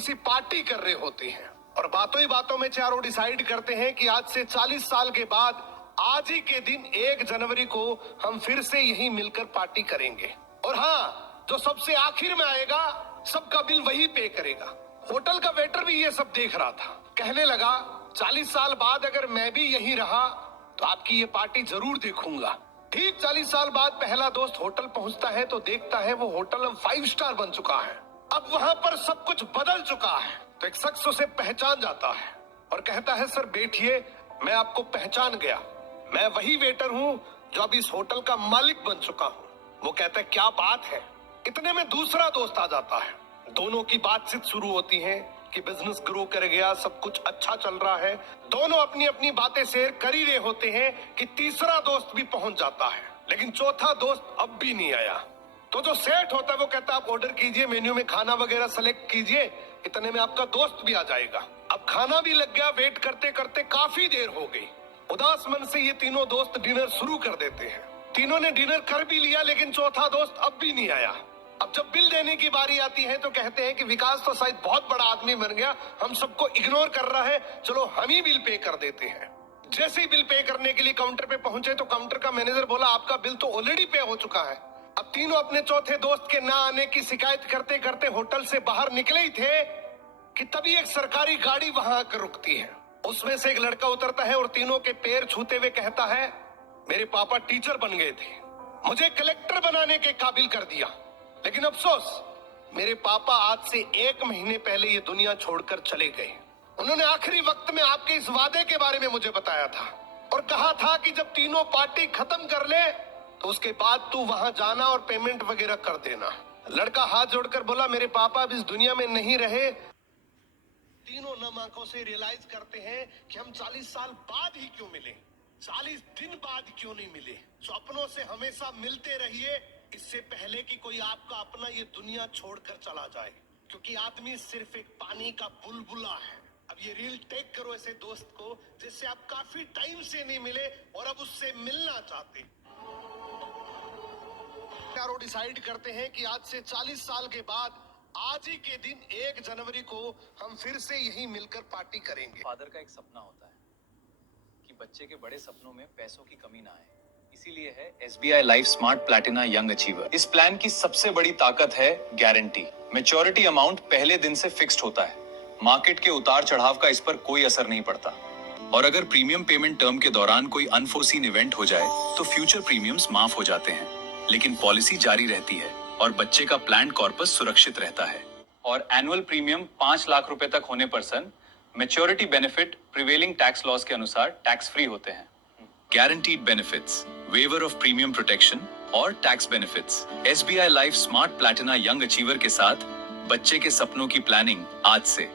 किसी पार्टी कर रहे होते हैं और बातों ही बातों में चारों डिसाइड करते हैं कि आज से 40 साल के बाद आज ही के दिन 1 जनवरी को हम फिर से यहीं मिलकर पार्टी करेंगे। और हाँ, जो सबसे आखिर में आएगा सबका बिल वही पे करेगा। होटल का वेटर भी ये सब देख रहा था। कहने लगा 40 साल बाद अगर मैं भी यहीं रहा तो आपकी ये पार्टी जरूर देखूंगा। ठीक 40 साल बाद पहला दोस्त होटल पहुंचता है तो देखता है वो होटल अब 5 स्टार बन चुका है। अब वहां पर सब कुछ बदल चुका है। तो एक शख्स उसे पहचान जाता है और कहता है सर बैठिए, मैं आपको पहचान गया, मैं वही वेटर हूँ जो अब इस होटल का मालिक बन चुका हूँ। वो कहता है क्या बात है। इतने में दूसरा दोस्त आ जाता है। दोनों की बातचीत शुरू होती है कि बिजनेस ग्रो कर गया, सब कुछ अच्छा चल रहा है। दोनों अपनी अपनी बातें शेयर कर ही रहे होते हैं कि तीसरा दोस्त भी पहुंच जाता है, लेकिन चौथा दोस्त अब भी नहीं आया। तो जो सेठ होता है वो कहता है आप ऑर्डर कीजिए, मेन्यू में खाना वगैरह सेलेक्ट कीजिए, इतने में आपका दोस्त भी आ जाएगा। अब खाना भी लग गया। वेट करते करते काफी देर हो गई। उदास मन से ये तीनों दोस्त डिनर शुरू कर देते हैं। तीनों ने डिनर कर भी लिया, लेकिन चौथा दोस्त अब भी नहीं आया। अब जब बिल देने की बारी आती है तो कहते हैं कि विकास तो शायद बहुत बड़ा आदमी बन गया, हम सबको इग्नोर कर रहा है, चलो हम ही बिल पे कर देते हैं। जैसे ही बिल पे करने के लिए काउंटर पे पहुंचे तो काउंटर का मैनेजर बोला आपका बिल तो ऑलरेडी पे हो चुका है। अब तीनों अपने चौथे दोस्त के ना आने की शिकायत करते करते होटल से बाहर निकले ही थे कि तभी एक सरकारी गाड़ी वहां आकर रुकती है। उसमें से एक लड़का उतरता है और तीनों के पैर छूते हुए कहता है मेरे पापा टीचर बन गए थे, मुझे कलेक्टर बनाने के काबिल कर दिया, लेकिन अफसोस मेरे पापा आज से 1 महीने पहले ये दुनिया छोड़कर चले गए। उन्होंने आखिरी वक्त में आपके इस वादे के बारे में मुझे बताया था और कहा था कि जब तीनों पार्टी खत्म कर ले तो उसके बाद तू वहां जाना और पेमेंट वगैरह कर देना। लड़का हाथ जोड़कर बोला मेरे पापा अब इस दुनिया में नहीं रहे। तीनों नम आंखों से रियलाइज करते हैं कि हम 40 साल बाद ही क्यों मिले, 40 दिन बाद क्यों नहीं मिले। सपनों से हमेशा मिलते रहिए, इससे पहले कि कोई आपका अपना ये दुनिया छोड़कर चला जाए, क्योंकि आदमी सिर्फ एक पानी का बुलबुला है। अब ये रील टेक करो ऐसे दोस्त को जिससे आप काफी टाइम से नहीं मिले और अब उससे मिलना चाहते। चारों डिसाइड करते हैं कि आज से 40 साल के बाद आज ही के दिन 1 जनवरी को हम फिर से यहीं मिलकर पार्टी करेंगे। फादर का एक सपना होता है कि बच्चे के बड़े सपनों में पैसों की कमी ना आए, इसीलिए है SBI life smart platina young achiever. इस प्लान की सबसे बड़ी ताकत है गारंटी। मैच्योरिटी अमाउंट पहले दिन से फिक्स्ड होता है, मार्केट के उतार चढ़ाव का इस पर कोई असर नहीं पड़ता। और अगर प्रीमियम पेमेंट टर्म के दौरान कोई अनफोर्सीन इवेंट हो जाए तो फ्यूचर प्रीमियम्स माफ हो जाते हैं, लेकिन पॉलिसी जारी रहती है और बच्चे का प्लान कॉर्पस सुरक्षित रहता है। और एनुअल प्रीमियम 5 लाख रुपए तक होने पर maturity benefit prevailing tax laws के अनुसार टैक्स फ्री होते हैं। Guaranteed benefits, waiver of premium protection और tax benefits. SBI life smart platina young achiever के साथ बच्चे के सपनों की प्लानिंग आज से।